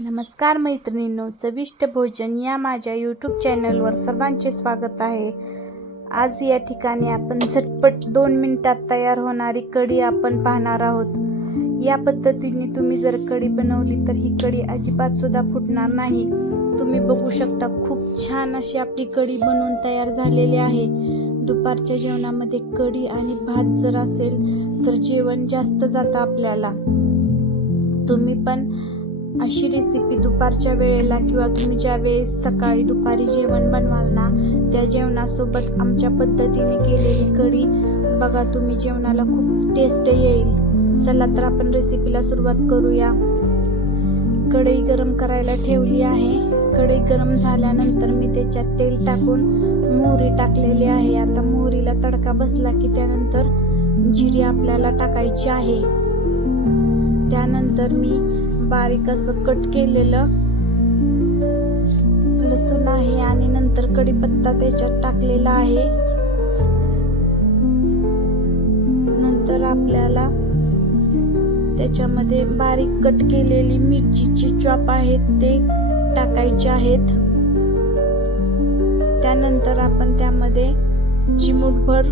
नमस्कार मैत्रिणींनो चविष्ट भोजन या माझ्या यूट्यूब चॅनलवर सर्वांचे स्वागत आहे. आज या ठिकाणी आपण झटपट दोन मिनिटात तयार होणारी कढी आपण पाहणार आहोत. या पद्धतीने तुम्ही जर कढी बनवली तर ही कढी अजिबात सुद्धा फुटणार नाही. तुम्ही बघू शकता खूप छान अशी आपली कढी बनवून तयार झालेली आहे. दुपारच्या जेवणामध्ये कढी आणि भात जर असेल तर जेवण जास्त जातं आपल्याला. तुम्ही पण अशी रेसिपी दुपारच्या वेळेला किंवा तुम्ही ज्या वेळेस सकाळी दुपारी जेवण बनवाल ना त्या जेवणासोबत आमच्या पद्धतीने केलेली कढी बघा तुम्ही जेवणाला खूप टेस्ट येईल. चला तर आपण रेसिपीला सुरुवात करूया. कढई गरम करायला ठेवली आहे. कढई गरम झाल्यानंतर मी त्याच्यात तेल टाकून मोहरी टाकलेली आहे. आता मोहरीला तडका बसला की त्यानंतर जिरी आपल्याला टाकायची आहे. त्यानंतर मी बारीक असं कट केलेलं. लसूण आहे आणि नंतर कढीपत्ता त्याच्यात टाकलेला आहे. नंतर आपल्याला त्याच्यामध्ये बारीक कट केलेली मिरचीची चॉप आहेत ते टाकायचे आहेत. त्यानंतर आपण त्यामध्ये चिमूटभर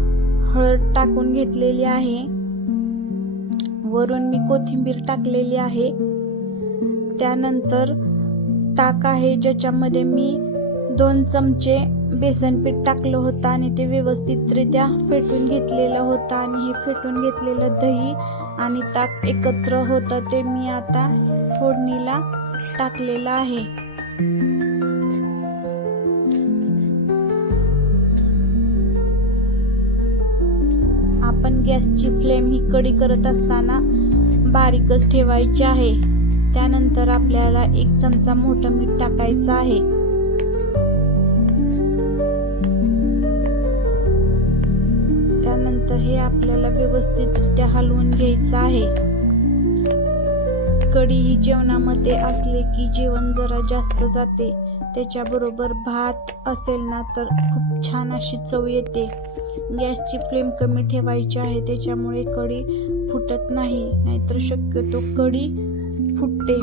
हळद टाकून घेतलेली आहे. वरून मी कोथिंबीर टाकलेली आहे. त्यानंतर ताक आहे ज्याच्यामध्ये मी दोन चमचे बेसन पीठ टाकलं होतं आणि ते व्यवस्थितरित्या फेटून घेतलेलं होतं आणि हे फेटून घेतलेलं दही आणि ताक एकत्र होतं ते मी आता फोडणीला टाकलेलं आहे. आपण गॅसची फ्लेम ही कडी करत असताना बारीकच ठेवायची आहे. त्यानंतर आपल्याला एक चमचा मोठं मीठ टाकायचं आहे. त्यानंतर हे आपल्याला व्यवस्थितरित्या हलवून घ्यायचं आहे. कढी ही जेवणामध्ये असले की जेवण जरा जास्त जाते. त्याच्याबरोबर भात असेल ना तर खूप छान अशी चव येते. गॅसची फ्लेम कमी ठेवायची आहे त्याच्यामुळे कढी फुटत नाही. नाहीतर शक्यतो कढी फुटते.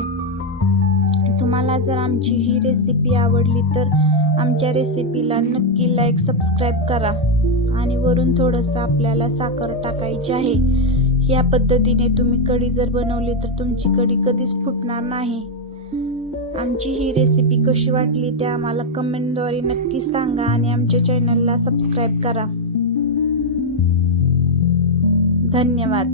तुम्हाला जर आमची ही रेसिपी आवडली तर आमच्या रेसिपीला नक्की लाईक सबस्क्राईब करा. आणि वरून थोडंसं आपल्याला साखर टाकायची आहे. या पद्धतीने तुम्ही कढी जर बनवली तर तुमची कढी कधीच फुटणार नाही. आमची ही रेसिपी कशी वाटली ते आम्हाला कमेंटद्वारे नक्की सांगा आणि आमच्या चॅनलला सबस्क्राईब करा. धन्यवाद.